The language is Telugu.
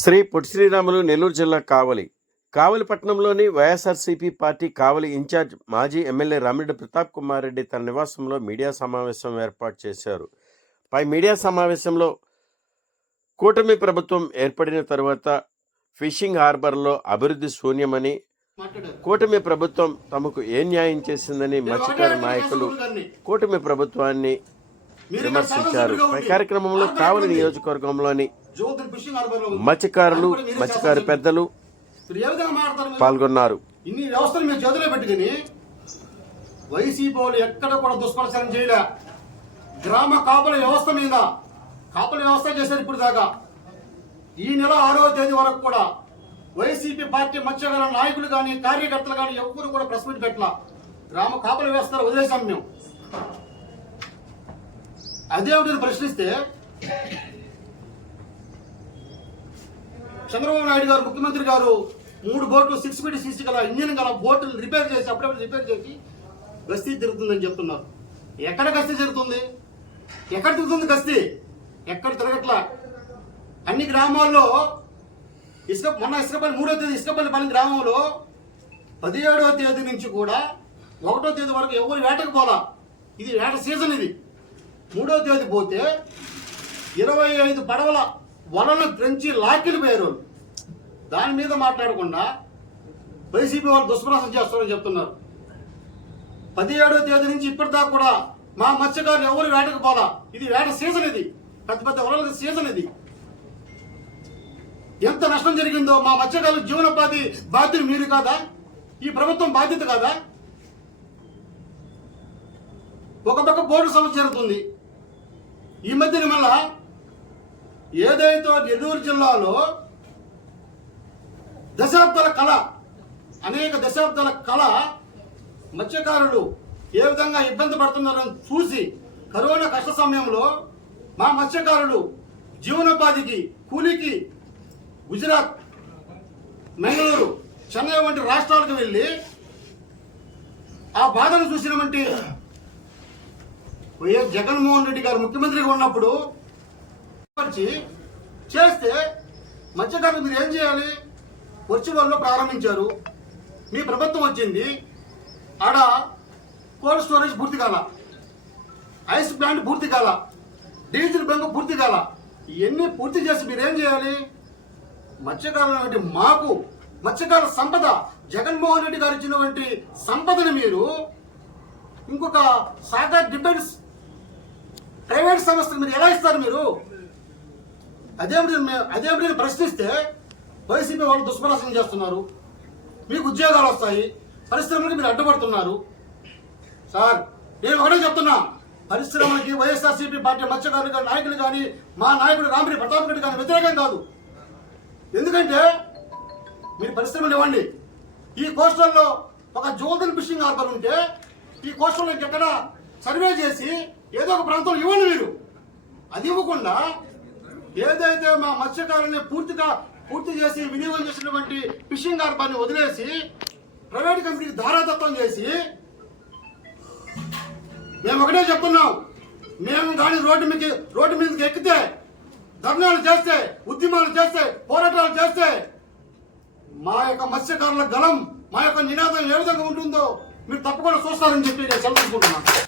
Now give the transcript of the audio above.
శ్రీ పొట్టి శ్రీరాములు నెల్లూరు జిల్లా కావలి పట్టణంలోని వైఎస్ఆర్సీపీ పార్టీ కావలి ఇన్ఛార్జ్ మాజీ ఎమ్మెల్యే రామిరెడ్డి ప్రతాప్ కుమార్ రెడ్డి తన నివాసంలో మీడియా సమావేశం ఏర్పాటు చేశారు. పై మీడియా సమావేశంలో కూటమి ప్రభుత్వం ఏర్పడిన తర్వాత ఫిషింగ్ హార్బర్లో అభివృద్ధి శూన్యమని, కూటమి ప్రభుత్వం తమకు ఏ న్యాయం చేసిందని మత్స్యకార నాయకులు కూటమి ప్రభుత్వాన్ని విమర్శించారు. ఈ కార్యక్రమంలో కావలి నియోజకవర్గంలోని మత్స్యకారులు, మత్స్యకారు పెద్దలు పాల్గొన్నారు. ఇన్ని వ్యవస్థలు మేము చేతిలో పెట్టుకుని వైసీపీ వాళ్ళు ఎక్కడ కూడా దుష్ప్రచారం చేయలే. గ్రామ కాపుల వ్యవస్థ మీద కాపుల వ్యవస్థ చేశారు. ఇప్పుడు దాకా ఈ నెల 6వ తేదీ వరకు కూడా వైసీపీ పార్టీ మత్స్యకార నాయకులు కానీ కార్యకర్తలు కానీ ఎవరు కూడా ప్రెస్ మీట్ పెట్టలా. గ్రామ కాపుల వ్యవస్థలో వదిలేసాం మేము. అదేమిటి ప్రశ్నిస్తే చంద్రబాబు నాయుడు గారు ముఖ్యమంత్రి గారు 3 బోట్లు 6 ఫీట్ సీసీ గల ఇంజిన్ గల బోట్లు రిపేర్ చేసి అప్పుడప్పుడు రిపేర్ చేసి గస్తీ తిరుగుతుందని చెప్తున్నారు. ఎక్కడ గస్తీ జరుగుతుంది? ఎక్కడ తిరుగుతుంది గస్తీ? ఎక్కడ తిరగట్లా. అన్ని గ్రామాల్లో మొన్న ఇసుకపల్లి 3వ తేదీ ఇసుకపల్లి గ్రామంలో 17వ తేదీ నుంచి కూడా 1వ తేదీ వరకు ఎవరు వేటకు పోలా. ఇది వేట సీజన్. ఇది 3వ తేదీ పోతే 25 పడవల వలలు పెంచి లాక్కిలు పోయారు. దాని మీద మాట్లాడకుండా వైసీపీ వాళ్ళు దుష్ప్రచారం చేస్తారని చెప్తున్నారు. 17వ తేదీ నుంచి ఇప్పటిదాకా కూడా మా మత్స్యకారులు ఎవరు వేటకు పోలా. ఇది వేట సీజన్. ఇది పెద్ద పెద్ద వలల సీజన్. ఇది ఎంత నష్టం జరిగిందో మా మత్స్యకారుల జీవనోపాధి బాధ్యులు మీరు కాదా? ఈ ప్రభుత్వం బాధ్యత కాదా? ఒక పక్క బోర్డు సమస్య జరుగుతుంది. ఈ మధ్యన మళ్ళా ఏదైతే నెల్లూరు జిల్లాలో దశాబ్దాల కళ, అనేక దశాబ్దాల కళ మత్స్యకారులు ఏ విధంగా ఇబ్బంది పడుతున్నారని చూసి కరోనా కష్ట సమయంలో మా మత్స్యకారులు జీవనోపాధికి కూలికి గుజరాత్, బెంగళూరు, చెన్నై వంటి రాష్ట్రాలకు వెళ్ళి ఆ బాధను చూసినామంటే వైఎస్ జగన్మోహన్ రెడ్డి గారు ముఖ్యమంత్రిగా ఉన్నప్పుడు చేస్తే మత్స్యకారులు మీరు ఏం చేయాలి? వర్చువల్లో ప్రారంభించారు. మీ ప్రభుత్వం వచ్చింది, ఆడ కోల్డ్ స్టోరేజ్ పూర్తి కాల, ఐస్ ప్లాంట్ పూర్తి కాల, డీజిల్ బంక్ పూర్తి కాల. ఇవన్నీ పూర్తి చేసి మీరేం చేయాలి? మత్స్యకారులు మాకు మత్స్యకారుల సంపద, జగన్మోహన్ రెడ్డి గారు ఇచ్చినటువంటి సంపదని మీరు ఇంకొక సాగర్ డిఫెన్స్ ప్రైవేట్ సంస్థకు మీరు ఎలా ఇస్తారు? మీరు అదేమిటి ప్రశ్నిస్తే వైసీపీ వాళ్ళు దుష్ప్రచారం చేస్తున్నారు. మీకు ఉద్యోగాలు వస్తాయి, పరిశ్రమలకి మీరు అడ్డుపడుతున్నారు. సార్, నేను ఒకటే చెప్తున్నా, పరిశ్రమలకి వైఎస్ఆర్సీపీ పార్టీ మత్స్యకారులు కానీ నాయకులు కానీ మా నాయకుడు రామిరెడ్డి ప్రతాప్ రెడ్డి కానీ వ్యతిరేకం కాదు. ఎందుకంటే మీరు పరిశ్రమలు ఇవ్వండి. ఈ కోస్టల్లో ఒక జోదల్ ఫిషింగ్ హార్బర్ ఉంటే ఈ కోస్టల్లో ఇంకెక్కడ సర్వే చేసి ఏదో ఒక ప్రాంతంలో ఇవ్వండి. మీరు అది ఇవ్వకుండా ఏదైతే మా మత్స్యకారుల్ని పూర్తి చేసి వినియోగం చేసినటువంటి ఫిషింగ్ హార్బర్ని వదిలేసి ప్రైవేట్ కంపెనీకి ధారాదత్తం చేసి, మేము ఒకటే చెప్తున్నాం, మేము కానీ రోడ్డు మీదకి ఎక్కితే, ధర్నాలు చేస్తే, ఉద్యమాలు చేస్తే, పోరాటాలు చేస్తే మా యొక్క మత్స్యకారుల గలం, మా యొక్క నినాదం ఏ విధంగా ఉంటుందో మీరు తప్పకుండా చూస్తారని చెప్పి నేను సెలవుకుంటున్నాను.